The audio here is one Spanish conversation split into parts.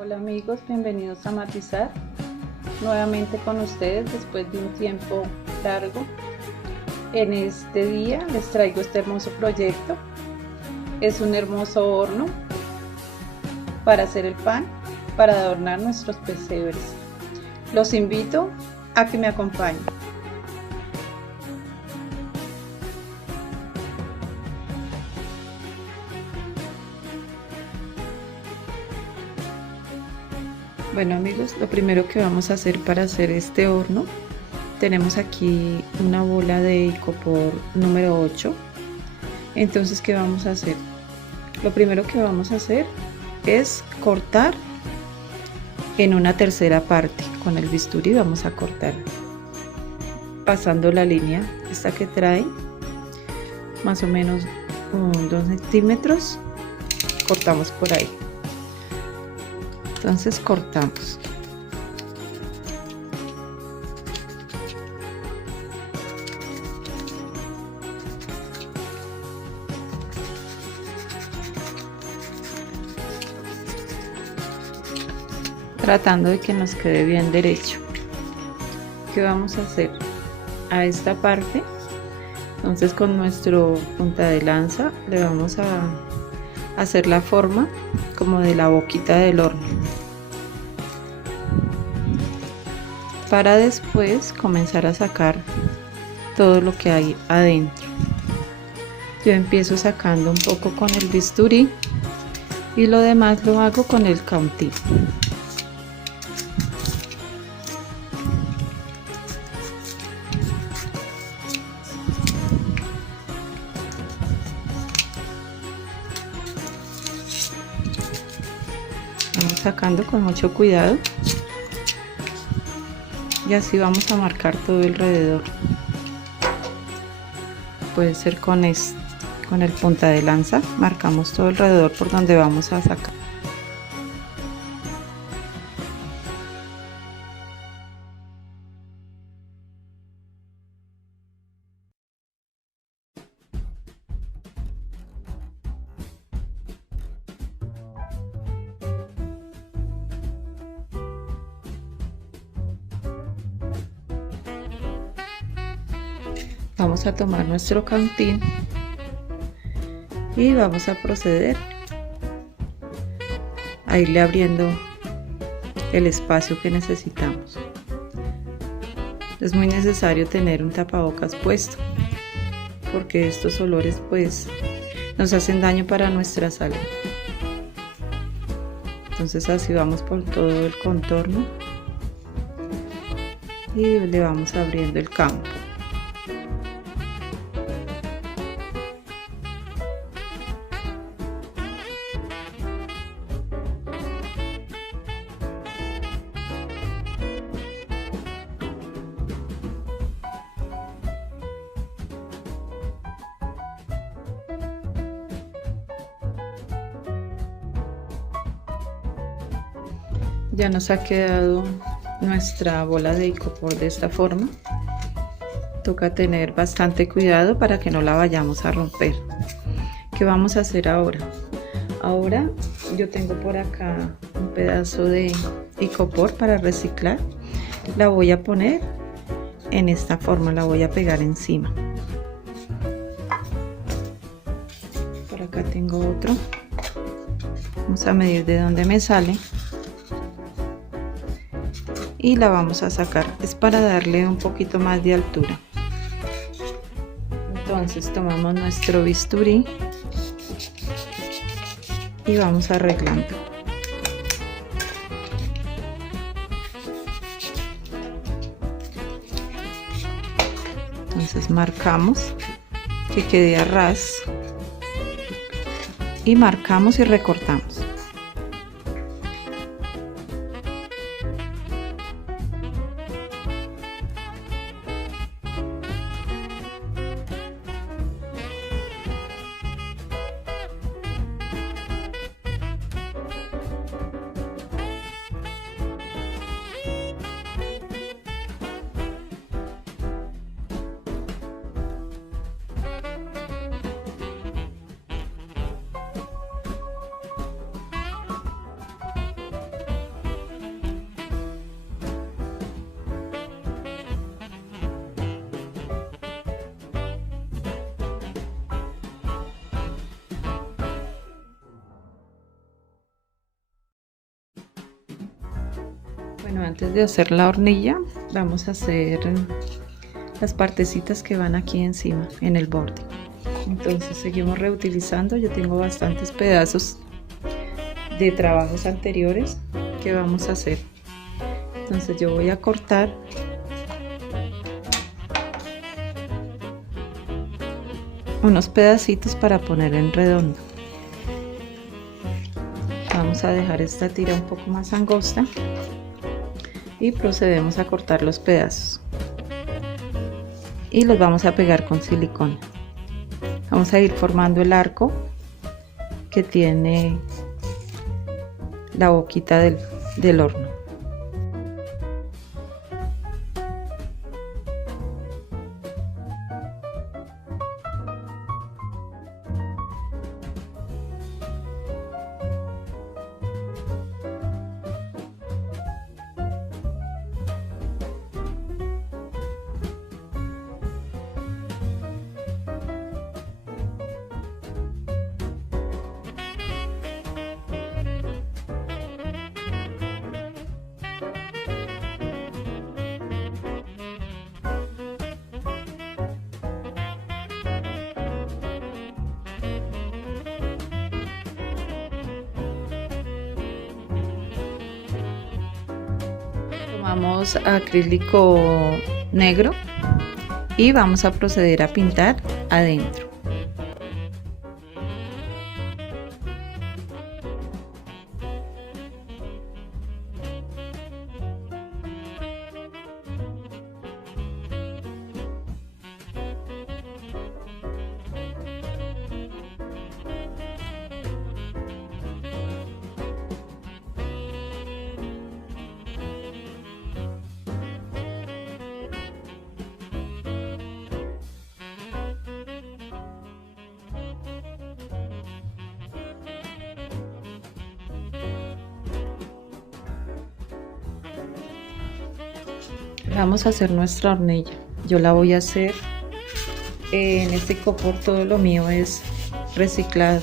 Hola amigos, bienvenidos a Matizar, nuevamente con ustedes después de un tiempo largo. En este día les traigo este hermoso proyecto. Es un hermoso horno para hacer el pan, para adornar nuestros pesebres. Los invito a que me acompañen. Bueno amigos, lo primero que vamos a hacer para hacer este horno, tenemos aquí una bola de icopor número 8. Entonces, ¿qué vamos a hacer? Lo primero que vamos a hacer es cortar en una tercera parte. Con el bisturí vamos a cortar pasando la línea esta que trae, más o menos 2 centímetros, cortamos por ahí. Entonces cortamos. Tratando de que nos quede bien derecho. ¿Qué vamos a hacer? A esta parte, entonces con nuestro punta de lanza le vamos a hacer la forma como de la boquita del horno, para después comenzar a sacar todo lo que hay adentro. Yo empiezo sacando un poco con el bisturí y lo demás lo hago con el cautín. Vamos sacando con mucho cuidado y así vamos a marcar todo alrededor. Puede ser con el punta de lanza, marcamos todo alrededor por donde vamos a sacar. Vamos a tomar nuestro cautín y vamos a proceder a irle abriendo el espacio que necesitamos. Es muy necesario tener un tapabocas puesto porque estos olores pues nos hacen daño para nuestra salud. Entonces así vamos por todo el contorno y le vamos abriendo el campo. Ya nos ha quedado nuestra bola de icopor de esta forma. Toca tener bastante cuidado para que no la vayamos a romper. ¿Qué vamos a hacer ahora? Ahora yo tengo por acá un pedazo de icopor para reciclar. La voy a poner en esta forma, la voy a pegar encima. Por acá tengo otro. Vamos a medir de dónde me sale y la vamos a sacar. Es para darle un poquito más de altura. Entonces tomamos nuestro bisturí y vamos arreglando. Entonces marcamos que quede a ras y marcamos y recortamos. Bueno, antes de hacer la hornilla vamos a hacer las partecitas que van aquí encima en el borde. Entonces seguimos reutilizando. Yo tengo bastantes pedazos de trabajos anteriores que vamos a hacer. Entonces yo voy a cortar unos pedacitos para poner en redondo. Vamos a dejar esta tira un poco más angosta y procedemos a cortar los pedazos y los vamos a pegar con silicona. Vamos a ir formando el arco que tiene la boquita del horno. Tomamos acrílico negro y vamos a proceder a pintar adentro. Vamos a hacer nuestra hornilla. Yo la voy a hacer en este copor. Todo lo mío es reciclado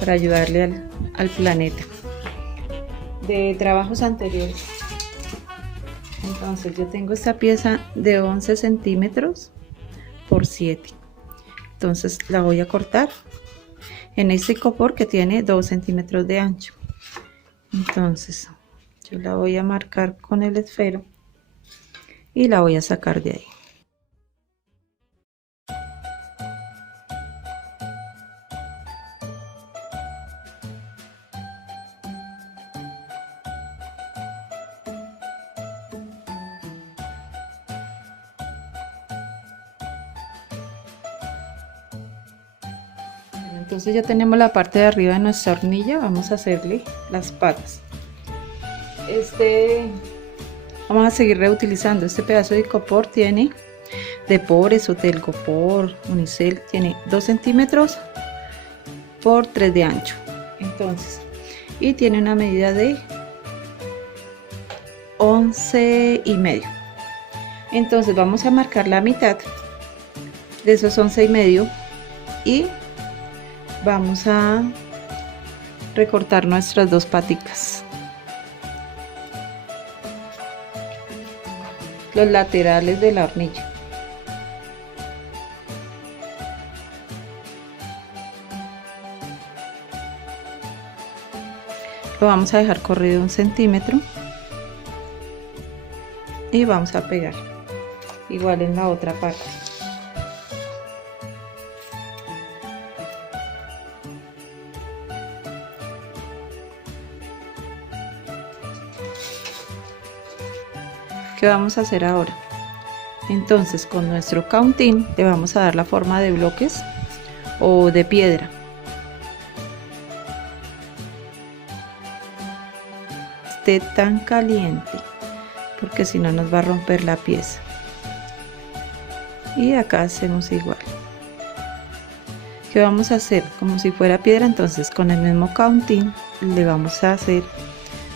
para ayudarle al planeta, de trabajos anteriores. Entonces yo tengo esta pieza de 11 centímetros por 7. Entonces la voy a cortar en este copor que tiene 2 centímetros de ancho. Entonces yo la voy a marcar con el esfero y la voy a sacar de ahí. Entonces ya tenemos la parte de arriba de nuestra hornilla. Vamos a hacerle las patas. Vamos a seguir reutilizando este pedazo de icopor. Tiene de pores o telgopor, unicel, tiene 2 centímetros por 3 de ancho. Entonces, y tiene una medida de 11,5. Entonces vamos a marcar la mitad de esos 11,5 y vamos a recortar nuestras dos paticas, los laterales de la hornilla. Lo vamos a dejar corrido 1 centímetro y vamos a pegar igual en la otra parte. ¿Qué vamos a hacer ahora? Entonces con nuestro counting le vamos a dar la forma de bloques o de piedra. Esté tan caliente, porque si no nos va a romper la pieza. Y acá hacemos igual. ¿Qué vamos a hacer? Como si fuera piedra, entonces con el mismo counting le vamos a hacer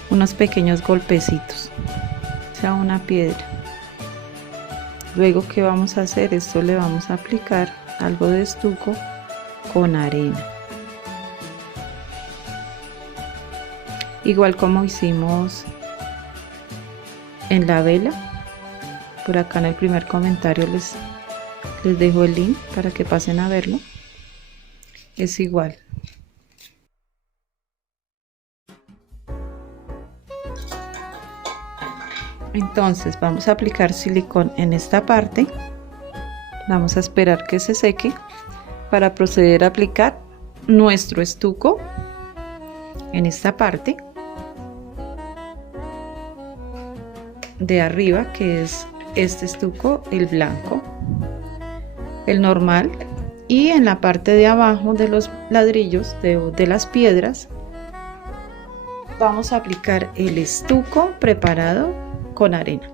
unos pequeños golpecitos, o sea, una piedra. Luego, ¿qué vamos a hacer? Esto le vamos a aplicar algo de estuco con arena, igual como hicimos en la vela. Por acá en el primer comentario les dejo el link para que pasen a verlo. Es igual. Entonces vamos a aplicar silicón en esta parte. Vamos a esperar que se seque para proceder a aplicar nuestro estuco en esta parte de arriba, que es este estuco, el blanco, el normal, y en la parte de abajo de los ladrillos de las piedras vamos a aplicar el estuco preparado con arena.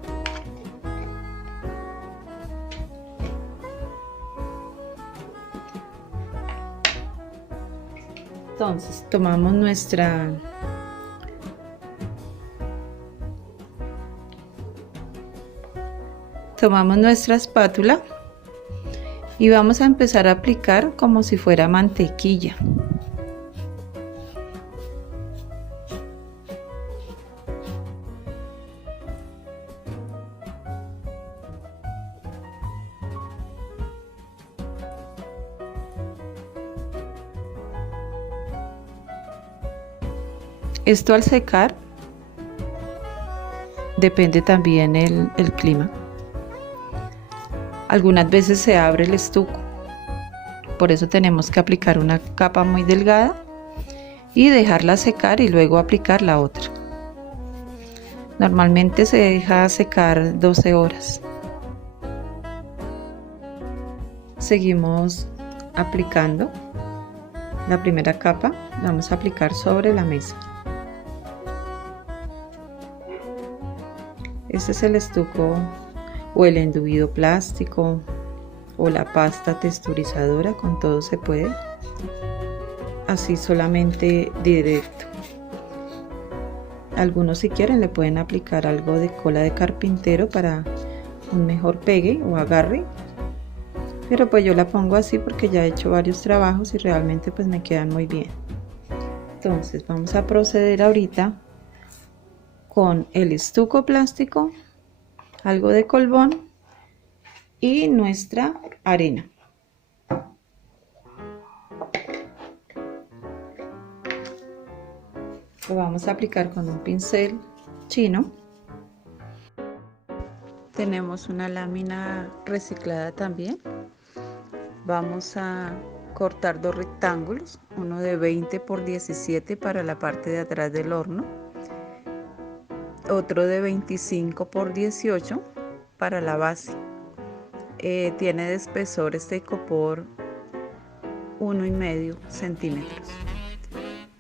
Entonces tomamos nuestra espátula y vamos a empezar a aplicar como si fuera mantequilla. Esto al secar depende también el clima. Algunas veces se abre el estuco, por eso tenemos que aplicar una capa muy delgada y dejarla secar y luego aplicar la otra. Normalmente se deja secar 12 horas. Seguimos aplicando la primera capa, la vamos a aplicar sobre la mesa. Este es el estuco o el enduido plástico o la pasta texturizadora, con todo se puede, así solamente directo. Algunos, si quieren, le pueden aplicar algo de cola de carpintero para un mejor pegue o agarre, pero pues yo la pongo así porque ya he hecho varios trabajos y realmente pues me quedan muy bien. Entonces vamos a proceder ahorita con el estuco plástico, algo de colbón y nuestra arena. Lo vamos a aplicar con un pincel chino. Tenemos una lámina reciclada también. Vamos a cortar dos rectángulos, uno de 20 por 17 para la parte de atrás del horno, otro de 25 por 18 para la base. Tiene de espesor este icopor 1,5 centímetros.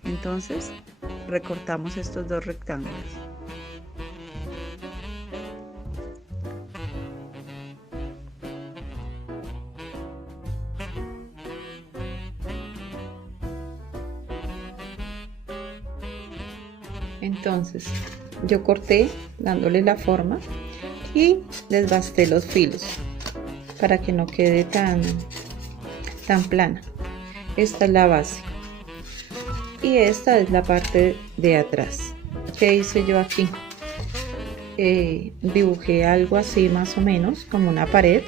Entonces recortamos estos dos rectángulos. Entonces yo corté dándole la forma y desbasté los filos para que no quede tan plana. Esta es la base y esta es la parte de atrás. ¿Qué hice yo aquí? Dibujé algo así más o menos como una pared,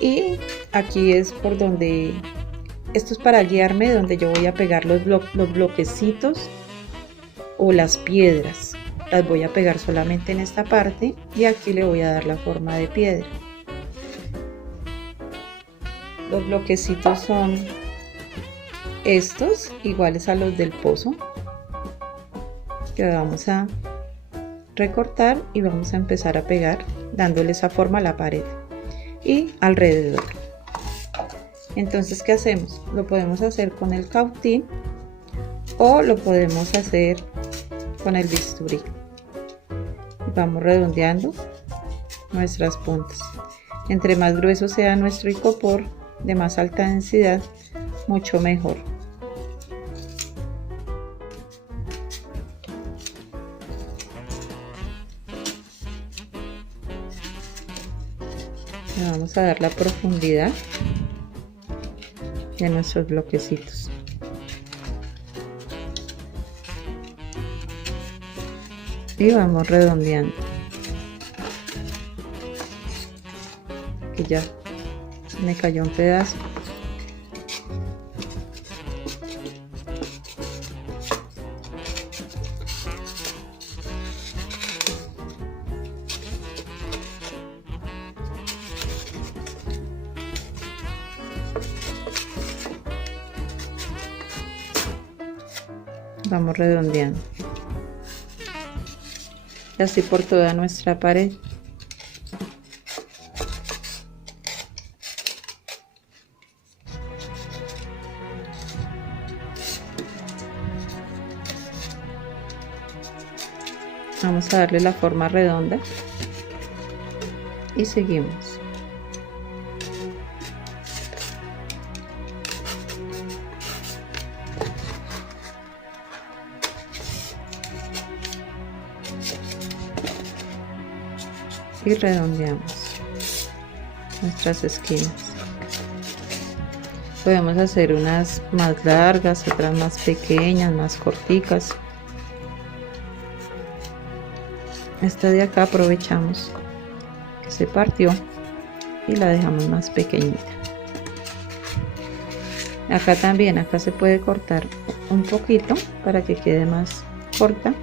y aquí es por donde, esto es para guiarme donde yo voy a pegar los bloquecitos o las piedras. Las voy a pegar solamente en esta parte y aquí le voy a dar la forma de piedra. Los bloquecitos son estos, iguales a los del pozo, que vamos a recortar y vamos a empezar a pegar dándole esa forma a la pared y alrededor. Entonces, ¿qué hacemos? Lo podemos hacer con el cautín o lo podemos hacer con el bisturí. Vamos redondeando nuestras puntas. Entre más grueso sea nuestro icopor, de más alta densidad, mucho mejor. Le vamos a dar la profundidad de nuestros bloquecitos. y vamos redondeando, que ya me cayó un pedazo. Vamos redondeando y así por toda nuestra pared. Vamos a darle la forma redonda y seguimos. Y redondeamos nuestras esquinas. Podemos hacer unas más largas, otras más pequeñas, más corticas. Esta de acá aprovechamos que se partió y la dejamos más pequeñita. Acá también, acá se puede cortar un poquito para que quede más corta.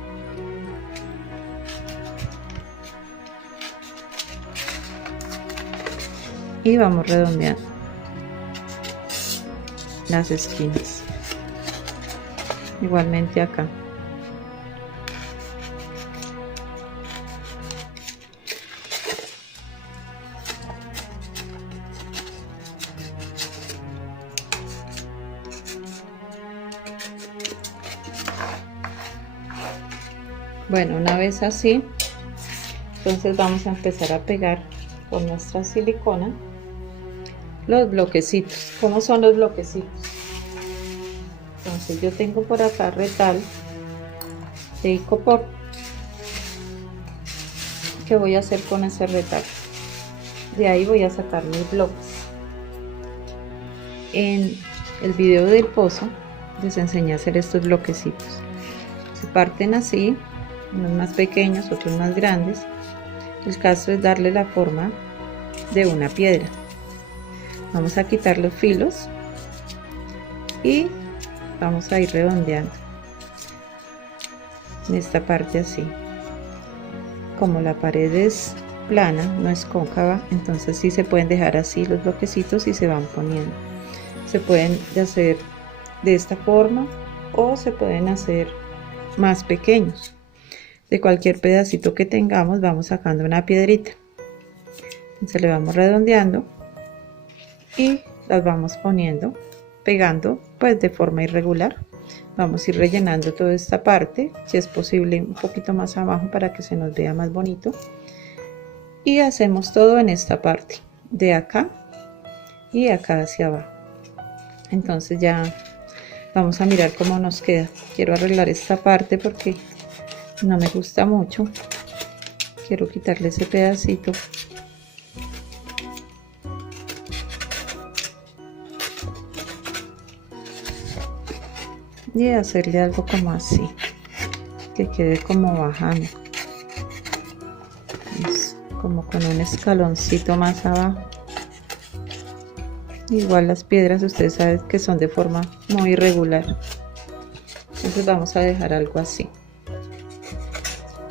Y vamos redondeando las esquinas, igualmente acá. Bueno, una vez así, entonces vamos a empezar a pegar con nuestra silicona los bloquecitos. ¿Cómo son los bloquecitos? Entonces yo tengo por acá retal de icopor. ¿Qué voy a hacer con ese retal? De ahí voy a sacar mis bloques. En el video del pozo les enseñé a hacer estos bloquecitos. Se parten así, unos más pequeños, otros más grandes. El caso es darle la forma de una piedra. Vamos a quitar los filos y vamos a ir redondeando en esta parte así. Como la pared es plana, no es cóncava, entonces sí se pueden dejar así los bloquecitos y se van poniendo. Se pueden hacer de esta forma o se pueden hacer más pequeños. De cualquier pedacito que tengamos vamos sacando una piedrita, entonces le vamos redondeando y las vamos poniendo, pegando pues de forma irregular. Vamos a ir rellenando toda esta parte, si es posible un poquito más abajo para que se nos vea más bonito, y hacemos todo en esta parte de acá y acá hacia abajo. Entonces ya vamos a mirar cómo nos queda. Quiero arreglar esta parte porque no me gusta mucho, quiero quitarle ese pedacito. Y hacerle algo como así, que quede como bajando, como con un escaloncito más abajo. Igual las piedras ustedes saben que son de forma muy irregular, entonces vamos a dejar algo así,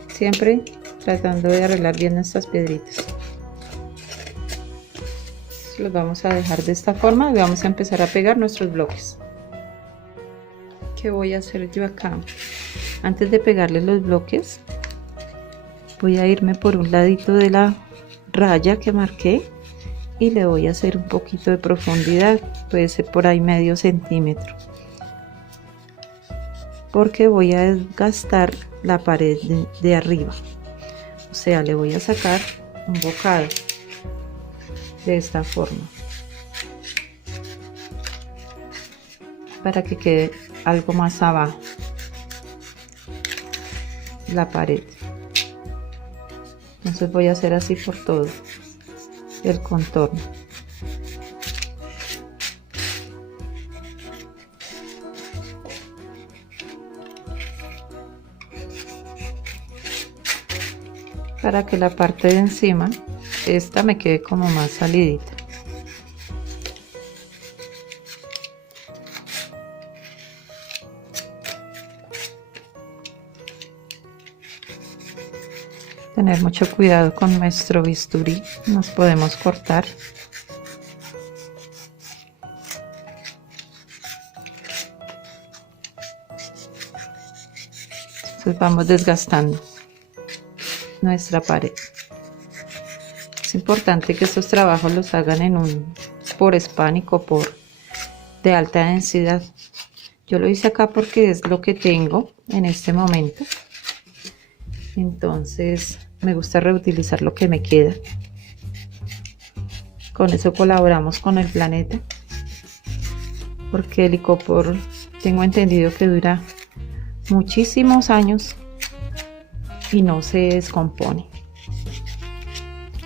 siempre tratando de arreglar bien estas piedritas. Los vamos a dejar de esta forma y vamos a empezar a pegar nuestros bloques. ¿Qué voy a hacer yo acá? Antes de pegarle los bloques, voy a irme por un ladito de la raya que marqué y le voy a hacer un poquito de profundidad, puede ser por ahí medio centímetro, porque voy a desgastar la pared de arriba. O sea, le voy a sacar un bocado de esta forma para que quede algo más abajo la pared. Entonces voy a hacer así por todo el contorno. para que la parte de encima, esta me quede como más salidita. Tener mucho cuidado con nuestro bisturí, nos podemos cortar. Entonces vamos desgastando nuestra pared. Es importante que estos trabajos los hagan en un por hispánico, por de alta densidad. Yo lo hice acá porque es lo que tengo en este momento. Entonces me gusta reutilizar lo que me queda. Con eso colaboramos con el planeta, porque el icopor tengo entendido que dura muchísimos años y no se descompone.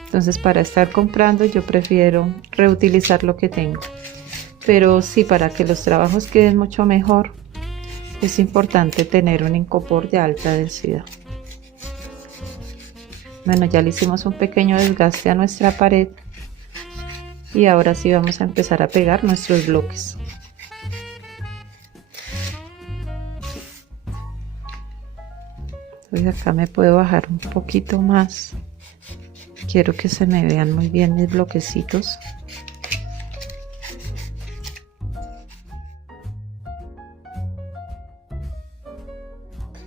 Entonces, para estar comprando yo prefiero reutilizar lo que tengo. Pero sí, para que los trabajos queden mucho mejor, es importante tener un icopor de alta densidad. Bueno, ya le hicimos un pequeño desgaste a nuestra pared y ahora sí vamos a empezar a pegar nuestros bloques. Entonces acá me puedo bajar un poquito más. Quiero que se me vean muy bien mis bloquecitos.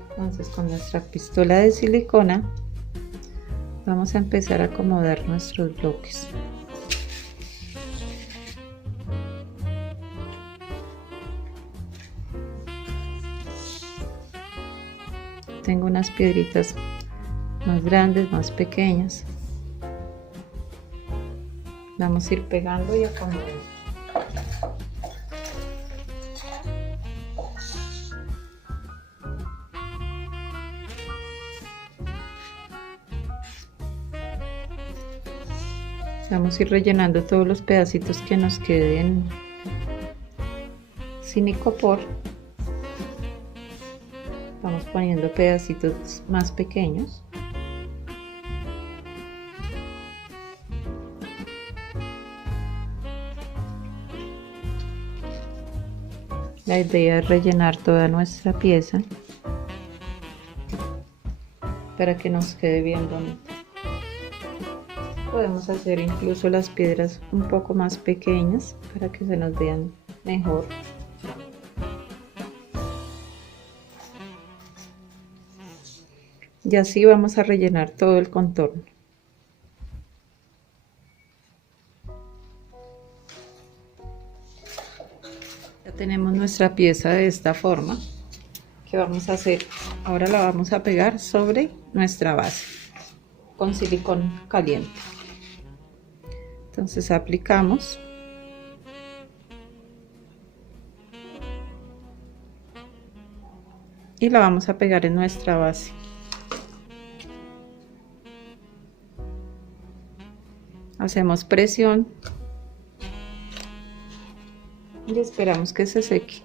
Entonces, con nuestra pistola de silicona vamos a empezar a acomodar nuestros bloques. Tengo unas piedritas más grandes, más pequeñas. Vamos a ir pegando y acomodando. Vamos a ir rellenando todos los pedacitos que nos queden sin icopor. Vamos poniendo pedacitos más pequeños. La idea es rellenar toda nuestra pieza para que nos quede bien bonito. Podemos hacer incluso las piedras un poco más pequeñas para que se nos vean mejor. Y así vamos a rellenar todo el contorno. Ya tenemos nuestra pieza de esta forma. ¿Qué vamos a hacer? Ahora la vamos a pegar sobre nuestra base con silicón caliente. Entonces aplicamos. Y la vamos a pegar en nuestra base. Hacemos presión y esperamos que se seque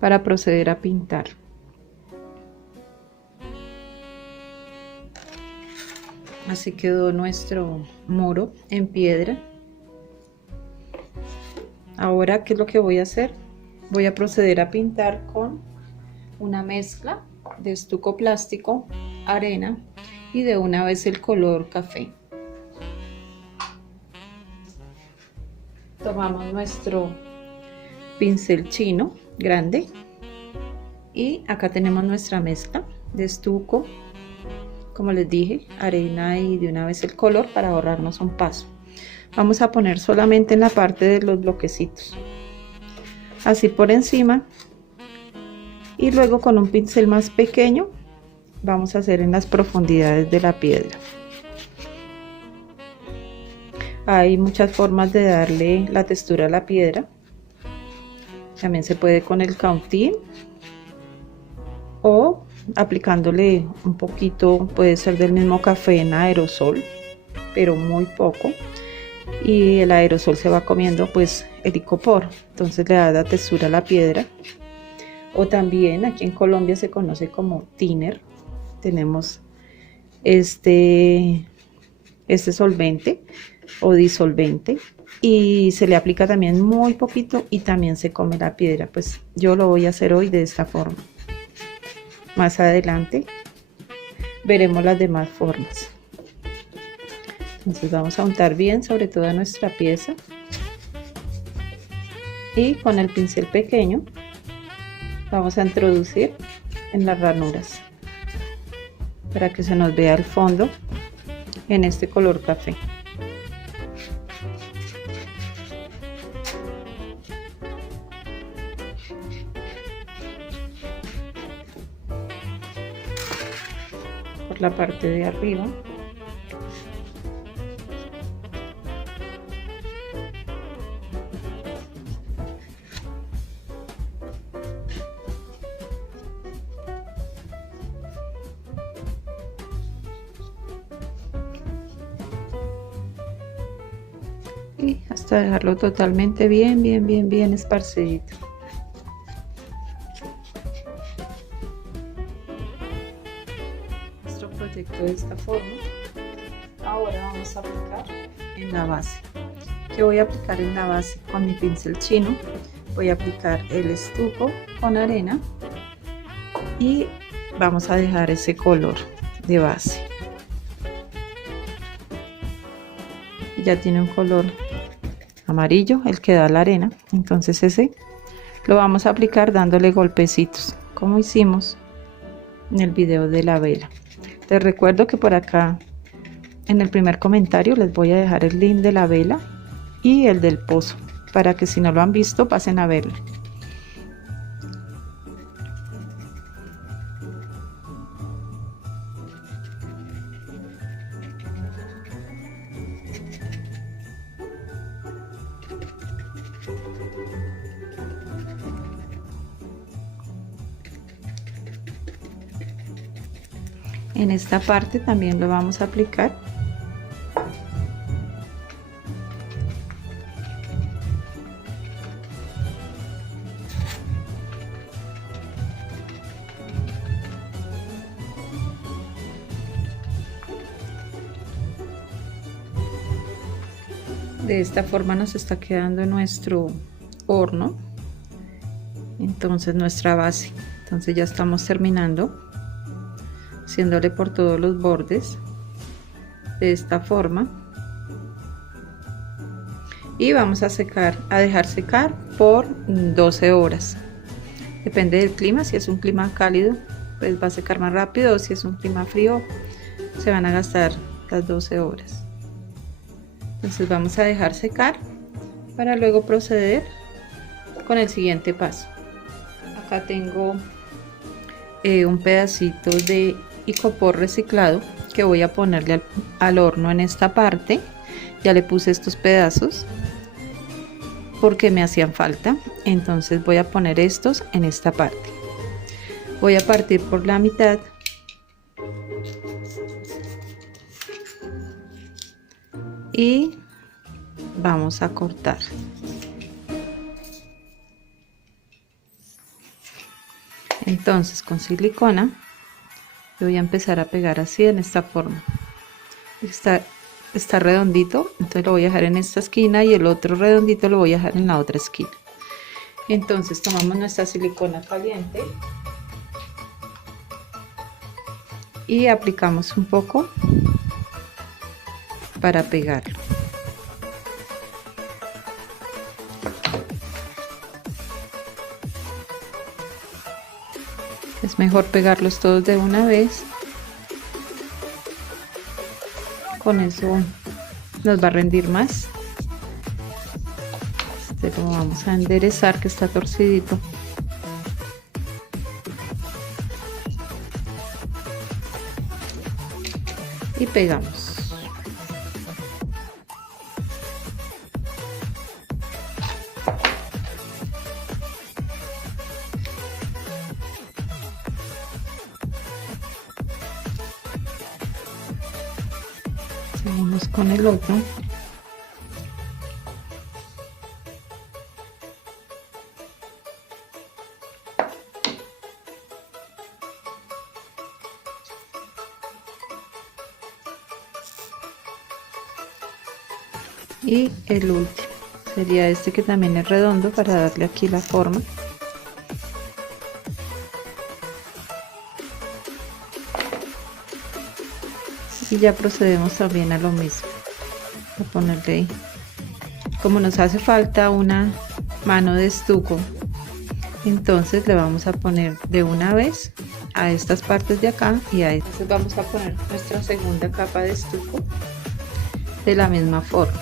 para proceder a pintar. Así quedó nuestro muro en piedra. Ahora, ¿qué es lo que voy a hacer? Voy a proceder a pintar con una mezcla de estuco plástico, arena y de una vez el color café. Tomamos nuestro pincel chino grande y acá tenemos nuestra mezcla de estuco, como les dije, arena y de una vez el color para ahorrarnos un paso. Vamos a poner solamente en la parte de los bloquecitos, así por encima, y luego con un pincel más pequeño vamos a hacer en las profundidades de la piedra. Hay muchas formas de darle la textura a la piedra. También se puede con el cautín o aplicándole un poquito, puede ser del mismo café en aerosol, pero muy poco, y el aerosol se va comiendo pues el icopor, entonces le da la textura a la piedra. O también aquí en Colombia se conoce como thinner. Tenemos este solvente o disolvente, y se le aplica también muy poquito y también se come la piedra. Pues yo lo voy a hacer hoy de esta forma. Más adelante veremos las demás formas. Entonces vamos a untar bien sobre toda nuestra pieza y con el pincel pequeño vamos a introducir en las ranuras para que se nos vea el fondo en este color café. Por la parte de arriba. Y hasta dejarlo totalmente bien esparcidito. Nuestro proyecto de esta forma. Ahora vamos a aplicar en la base. ¿Qué voy a aplicar en la base? Con mi pincel chino voy a aplicar el estuco con arena y vamos a dejar ese color de base. Ya tiene un color amarillo el que da la arena, entonces ese lo vamos a aplicar dándole golpecitos como hicimos en el video de la vela. Les recuerdo que por acá en el primer comentario les voy a dejar el link de la vela y el del pozo para que si no lo han visto pasen a verlo. En esta parte también lo vamos a aplicar de esta forma. Nos está quedando nuestro horno, entonces nuestra base. Entonces ya estamos terminando haciéndole por todos los bordes de esta forma y vamos a dejar secar por 12 horas. Depende del clima. Si es un clima cálido pues va a secar más rápido, o si es un clima frío se van a gastar las 12 horas. Entonces vamos a dejar secar para luego proceder con el siguiente paso. Acá tengo un pedacito de icopor reciclado que voy a ponerle al horno en esta parte. Ya le puse estos pedazos porque me hacían falta, entonces voy a poner estos en esta parte. Voy a partir por la mitad y vamos a cortar. Entonces con silicona voy a empezar a pegar así en esta forma. Está redondito, entonces lo voy a dejar en esta esquina y el otro redondito lo voy a dejar en la otra esquina. Entonces tomamos nuestra silicona caliente y aplicamos un poco para pegarlo. Es mejor pegarlos todos de una vez. Con eso nos va a rendir más. Este lo vamos a enderezar, que está torcidito. Y pegamos. Seguimos con el otro. Y el último sería este, que también es redondo, para darle aquí la forma. Y ya procedemos también a lo mismo, a ponerle ahí. Como nos hace falta una mano de estuco, entonces le vamos a poner de una vez a estas partes de acá y a estas. Entonces vamos a poner nuestra segunda capa de estuco de la misma forma.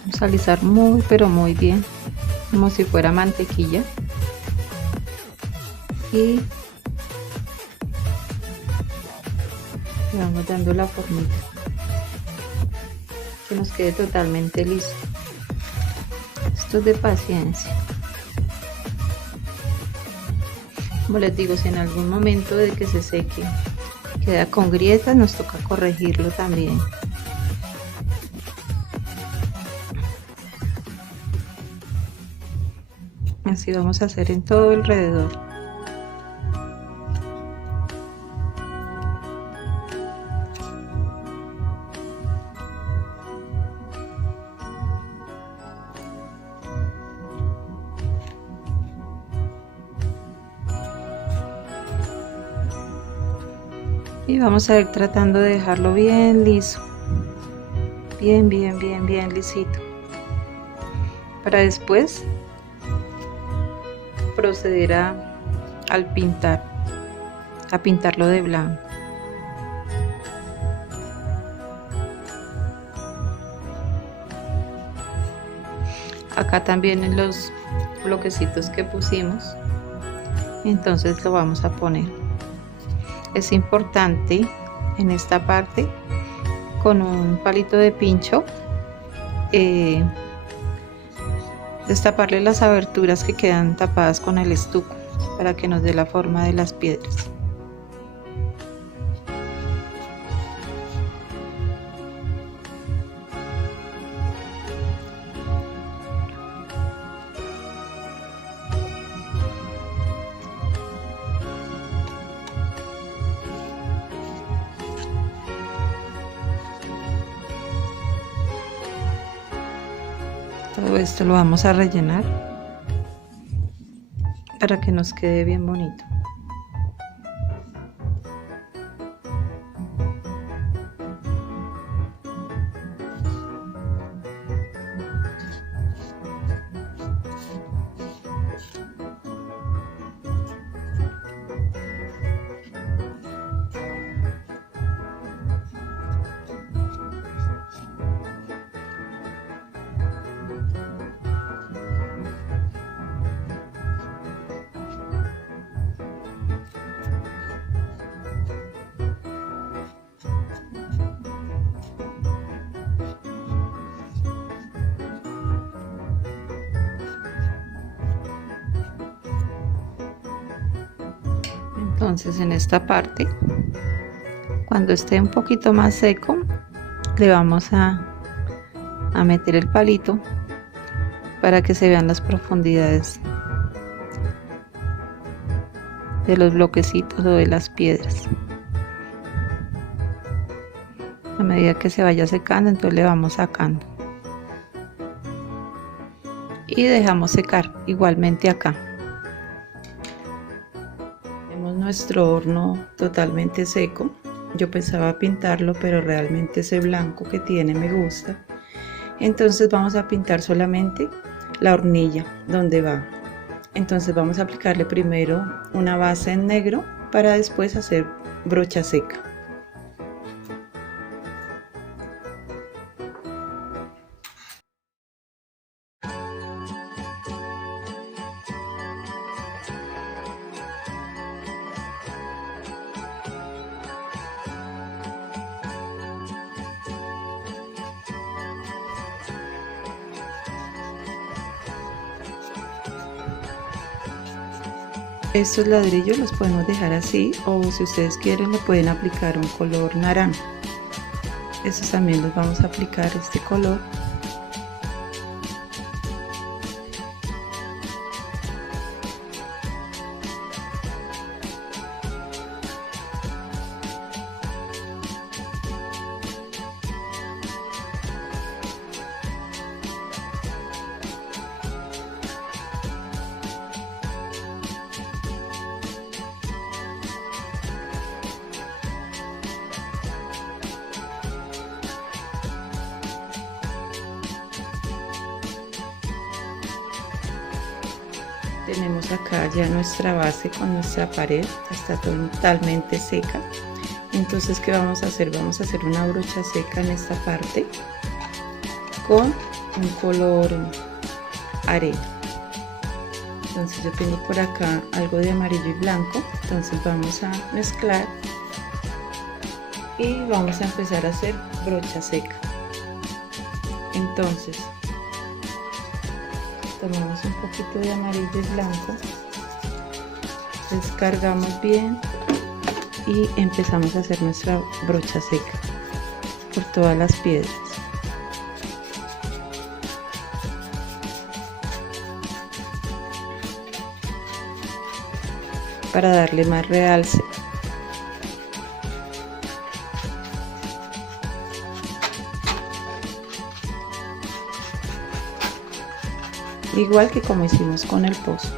Vamos a alisar muy pero muy bien, como si fuera mantequilla, y le vamos dando la formita que nos quede totalmente listo. Esto es de paciencia. Como les digo, si en algún momento de que se seque queda con grietas, nos toca corregirlo también. Así vamos a hacer en todo alrededor. Y vamos a ir tratando de dejarlo bien liso, bien lisito, para después proceder al a pintarlo de blanco. Acá también en los bloquecitos que pusimos, entonces lo vamos a poner. Es importante en esta parte, con un palito de pincho, destaparle las aberturas que quedan tapadas con el estuco, para que nos dé la forma de las piedras. Todo esto lo vamos a rellenar para que nos quede bien bonito. Entonces en esta parte, cuando esté un poquito más seco, le vamos a meter el palito para que se vean las profundidades de los bloquecitos o de las piedras. A medida que se vaya secando, entonces le vamos sacando y dejamos secar igualmente acá. Tenemos nuestro horno totalmente seco. Yo pensaba pintarlo, pero realmente ese blanco que tiene me gusta. Entonces vamos a pintar solamente la hornilla donde va. Entonces vamos a aplicarle primero una base en negro para después hacer brocha seca. Estos ladrillos los podemos dejar así, o si ustedes quieren le pueden aplicar un color naranja. Estos también los vamos a aplicar este color. Tenemos acá ya nuestra base con nuestra pared, está totalmente seca. Entonces, ¿qué vamos a hacer? Vamos a hacer una brocha seca en esta parte con un color arena. Entonces yo tengo por acá algo de amarillo y blanco, entonces vamos a mezclar y vamos a empezar a hacer brocha seca. Entonces tomamos un poquito de amarillo y blanco, descargamos bien y empezamos a hacer nuestra brocha seca por todas las piedras. Para darle más realce. Igual que como hicimos con el pozo.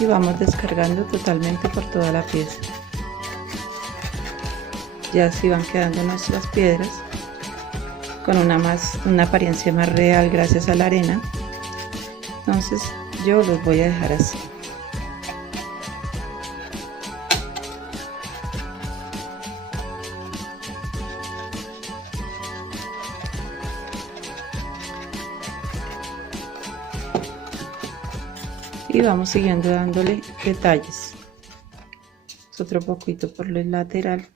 Y vamos descargando totalmente por toda la pieza. Ya así van quedando nuestras piedras con una apariencia más real gracias a la arena. Entonces yo los voy a dejar así. Y vamos siguiendo dándole detalles. Otro poquito por el lateral.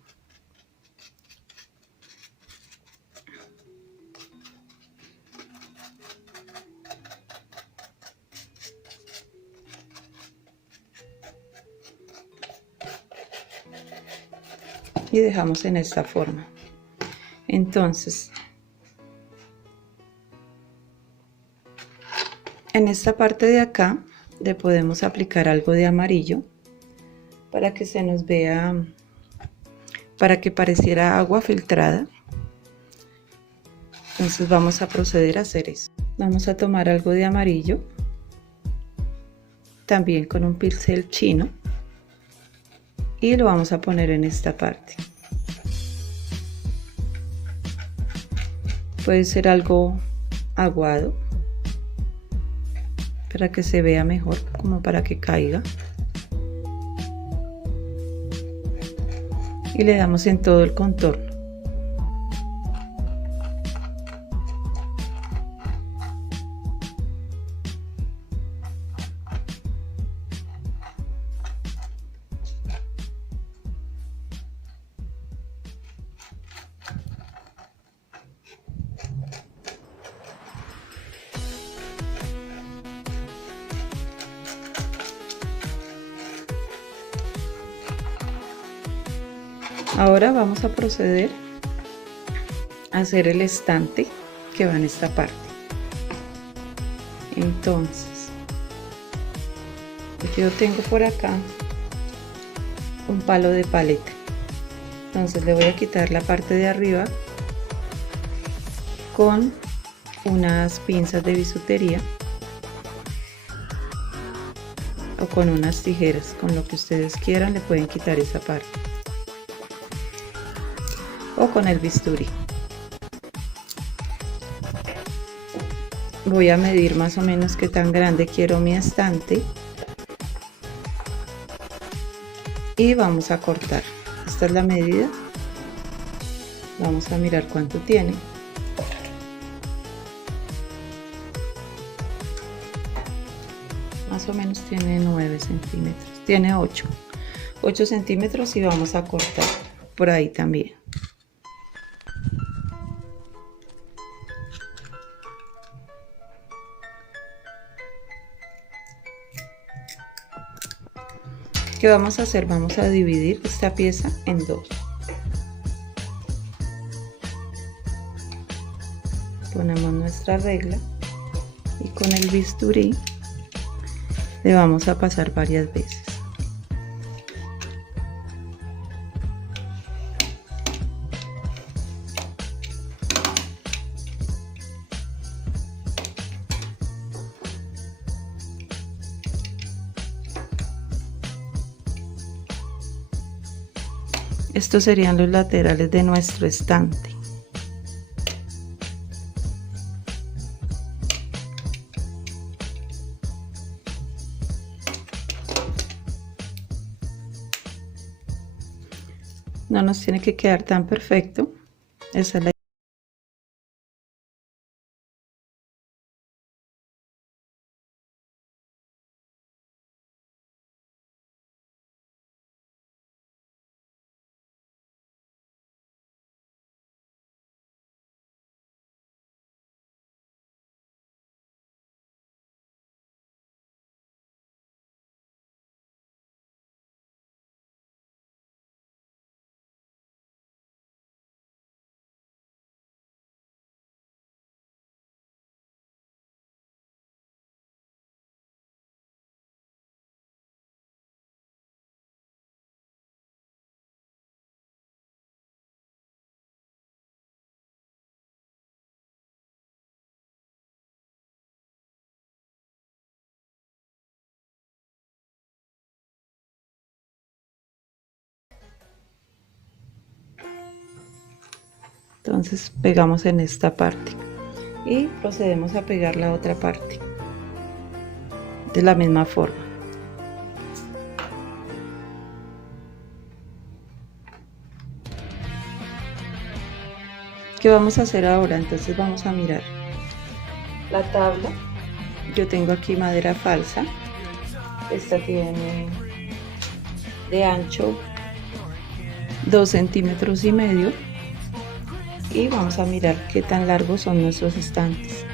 Y dejamos en esta forma. Entonces, en esta parte de acá le podemos aplicar algo de amarillo para que se nos vea, para que pareciera agua filtrada. Entonces vamos a proceder a hacer eso. Vamos a tomar algo de amarillo, también con un pincel chino, y lo vamos a poner en esta parte. Puede ser algo aguado para que se vea mejor, como para que caiga. Y le damos en todo el contorno. Ahora vamos a proceder a hacer el estante que va en esta parte. Entonces, yo tengo por acá un palo de paleta. Entonces le voy a quitar la parte de arriba con unas pinzas de bisutería o con unas tijeras, con lo que ustedes quieran le pueden quitar esa parte, o con el bisturí. Voy a medir más o menos qué tan grande quiero mi estante y vamos a cortar. Esta es la medida, vamos a mirar cuánto tiene. Más o menos tiene 9 centímetros, tiene 8 centímetros, y vamos a cortar por ahí también. ¿Qué vamos a hacer? Vamos a dividir esta pieza en dos. Ponemos nuestra regla y con el bisturí le vamos a pasar varias veces. Estos serían los laterales de nuestro estante. No nos tiene que quedar tan perfecto. Esa es la Entonces pegamos en esta parte y procedemos a pegar la otra parte de la misma forma. ¿Qué vamos a hacer ahora? Entonces vamos a mirar la tabla. Yo tengo aquí madera falsa. Esta tiene de ancho 2,5 centímetros y vamos a mirar qué tan largos son nuestros estantes.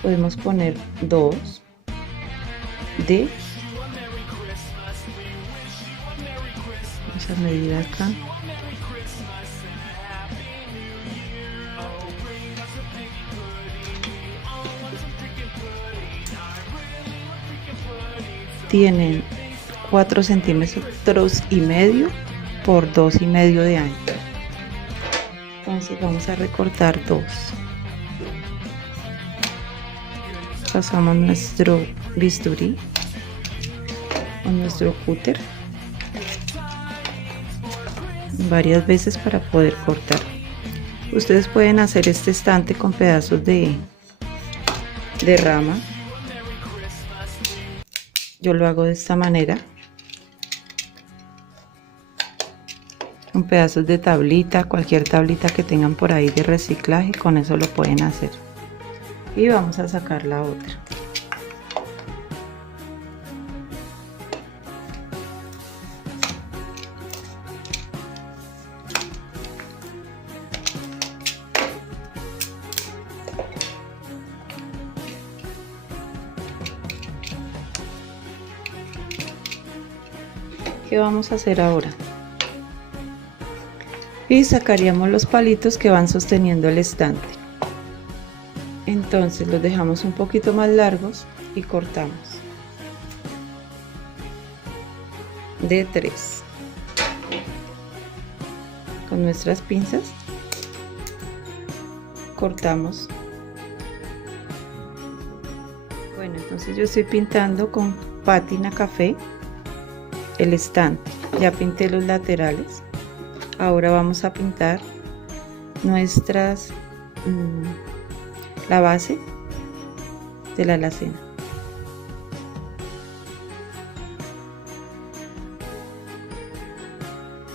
Podemos poner 2 de, vamos a medir acá, tienen 4,5 centímetros por 2,5 de ancho. Entonces vamos a recortar 2. Pasamos nuestro bisturí con nuestro cúter varias veces para poder cortar. Ustedes pueden hacer este estante con pedazos de rama. Yo lo hago de esta manera, con pedazos de tablita, cualquier tablita que tengan por ahí de reciclaje, con eso lo pueden hacer. Y vamos a sacar la otra. ¿Qué vamos a hacer ahora? Y sacaríamos los palitos que van sosteniendo el estante. Entonces los dejamos un poquito más largos y cortamos de 3 con nuestras pinzas. Cortamos. Bueno, entonces yo estoy pintando con pátina café el estante. Ya pinté los laterales. Ahora vamos a pintar nuestras la base de la alacena.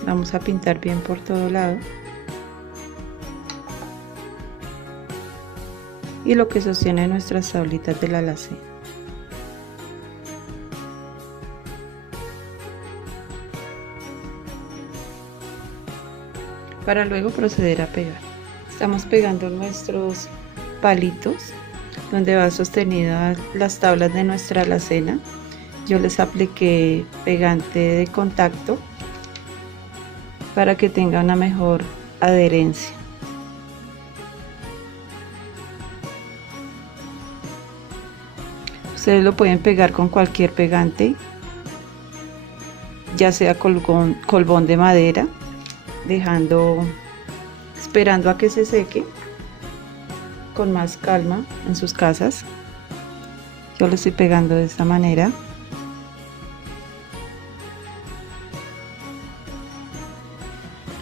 Vamos a pintar bien por todo lado. Y lo que sostiene nuestras tablitas de la alacena. Para luego proceder a pegar. Estamos pegando nuestros palitos donde va sostenida las tablas de nuestra alacena. Yo les apliqué pegante de contacto para que tenga una mejor adherencia. Ustedes lo pueden pegar con cualquier pegante, ya sea colbón de madera, esperando a que se seque con más calma en sus casas. Yo lo estoy pegando de esta manera.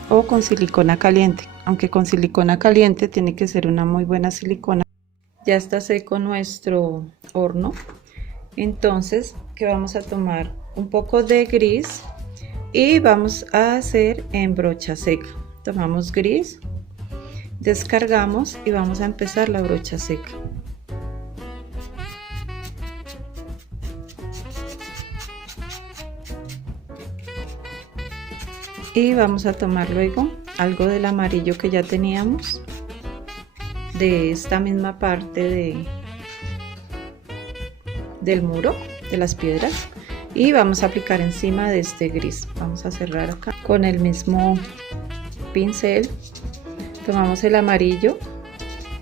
O con silicona caliente, aunque con silicona caliente tiene que ser una muy buena silicona. Ya está seco nuestro horno, entonces que vamos a tomar un poco de gris y vamos a hacer en brocha seca. Tomamos gris, descargamos y vamos a empezar la brocha seca. Y vamos a tomar luego algo del amarillo que ya teníamos de esta misma parte del muro, de las piedras, y vamos a aplicar encima de este gris. Vamos a cerrar acá con el mismo pincel. Tomamos el amarillo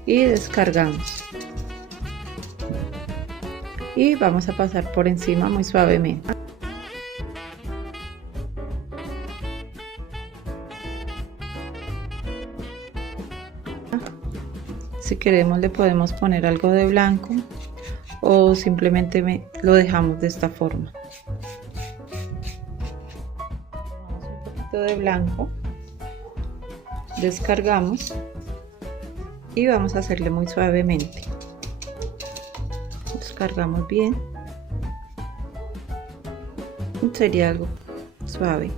y descargamos y vamos a pasar por encima muy suavemente. Si queremos le podemos poner algo de blanco o simplemente lo dejamos de esta forma. Un poquito de blanco, descargamos y vamos a hacerle muy suavemente. Descargamos bien, sería algo suave.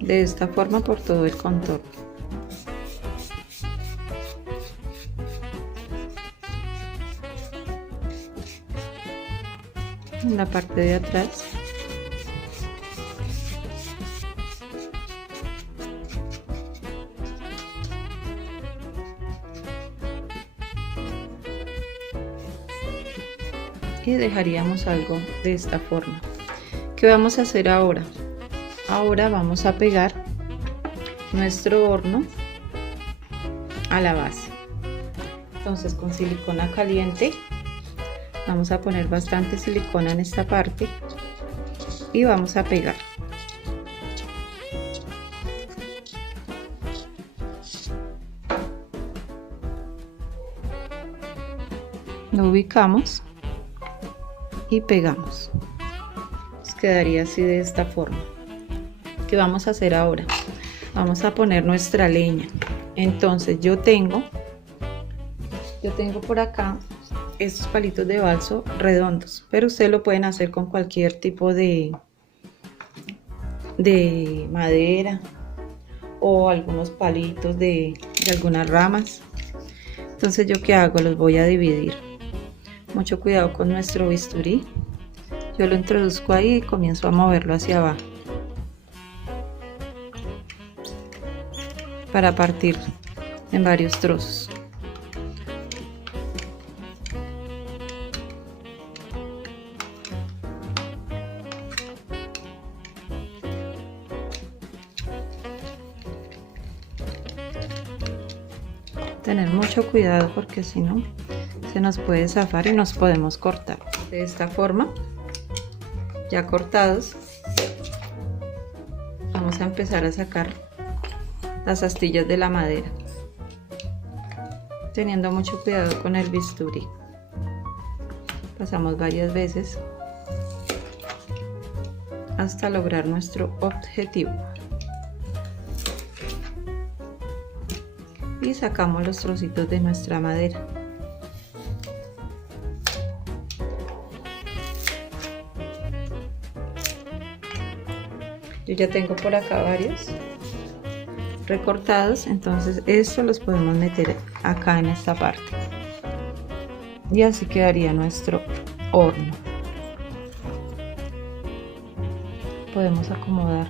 De esta forma por todo el contorno. En la parte de atrás. Y dejaríamos algo de esta forma. ¿Qué vamos a hacer ahora? Ahora vamos a pegar nuestro horno a la base. Entonces con silicona caliente vamos a poner bastante silicona en esta parte y vamos a pegar. Lo ubicamos y pegamos. Nos quedaría así de esta forma. ¿Qué vamos a hacer ahora? Vamos a poner nuestra leña. Entonces yo tengo por acá estos palitos de balso redondos, pero ustedes lo pueden hacer con cualquier tipo de madera o algunos palitos de algunas ramas. Entonces yo qué hago, los voy a dividir. Mucho cuidado con nuestro bisturí. Yo lo introduzco ahí y comienzo a moverlo hacia abajo para partir en varios trozos. Tener mucho cuidado porque si no se nos puede zafar y nos podemos cortar. De esta forma, ya cortados, vamos a empezar a sacar las astillas de la madera, teniendo mucho cuidado con el bisturí. Pasamos varias veces hasta lograr nuestro objetivo y sacamos los trocitos de nuestra madera. Yo ya tengo por acá varios recortados, entonces estos los podemos meter acá en esta parte y así quedaría nuestro horno. Podemos acomodar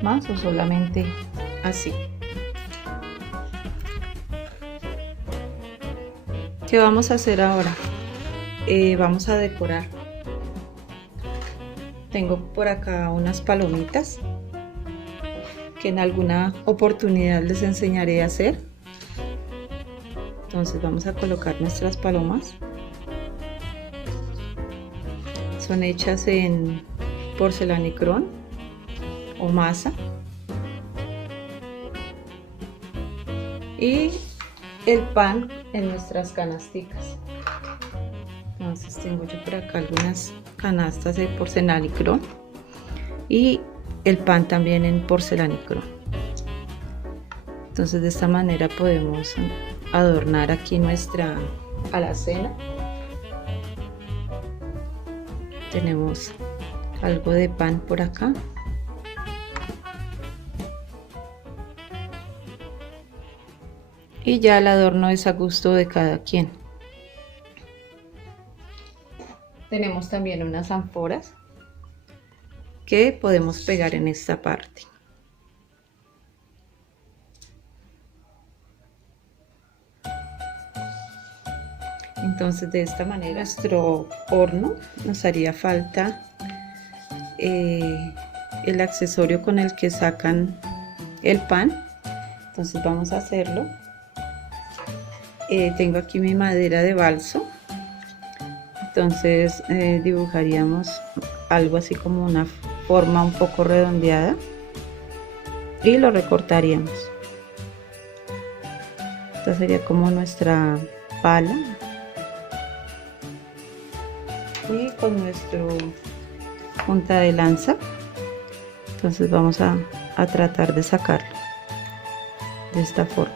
más o solamente así. ¿Qué vamos a hacer ahora? Vamos a decorar. Tengo por acá unas palomitas que en alguna oportunidad les enseñaré a hacer. Entonces vamos a colocar nuestras palomas. Son hechas en porcelanicrón o masa. Y el pan en nuestras canasticas. Entonces tengo yo por acá algunas canastas de porcelanicrón y el pan también en porcelanicrón. Entonces de esta manera podemos adornar aquí nuestra alacena. Tenemos algo de pan por acá. Y ya el adorno es a gusto de cada quien. Tenemos también unas ánforas que podemos pegar en esta parte. Entonces de esta manera nuestro horno nos haría falta el accesorio con el que sacan el pan. Entonces vamos a hacerlo. Tengo aquí mi madera de balso. Entonces dibujaríamos algo así como una forma un poco redondeada y lo recortaríamos. Esta sería como nuestra pala, y con nuestro punta de lanza entonces vamos a tratar de sacarlo de esta forma.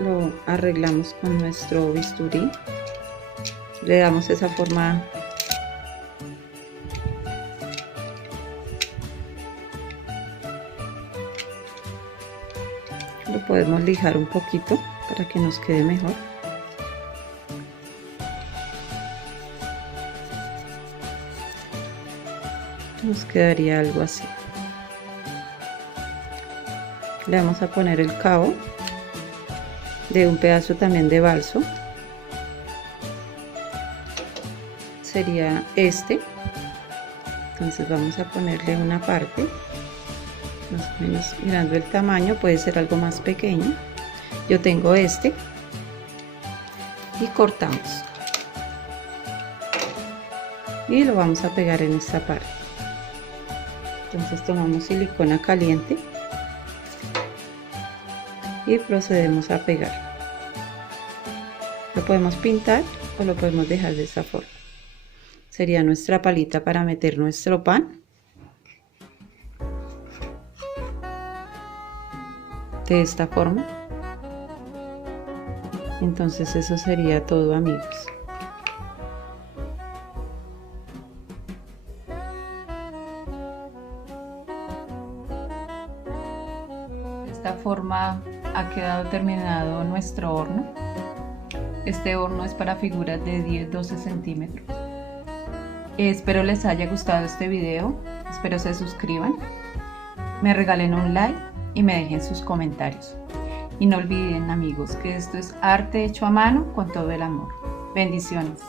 Lo arreglamos con nuestro bisturí, le damos esa forma lo podemos lijar un poquito para que nos quede mejor. Nos quedaría algo así. Le vamos a poner el cabo de un pedazo también de balso, sería este. Entonces vamos a ponerle una parte, más o menos mirando el tamaño, puede ser algo más pequeño. Yo tengo este y cortamos y lo vamos a pegar en esta parte. Entonces tomamos silicona caliente y procedemos a pegar. Lo podemos pintar o lo podemos dejar de esta forma. Sería nuestra palita para meter nuestro pan. De esta forma. Entonces eso sería todo, amigos. De esta forma ha quedado terminado nuestro horno. Este horno es para figuras de 10-12 centímetros. Espero les haya gustado este video. Espero se suscriban, me regalen un like y me dejen sus comentarios. Y no olviden, amigos, que esto es arte hecho a mano con todo el amor. Bendiciones.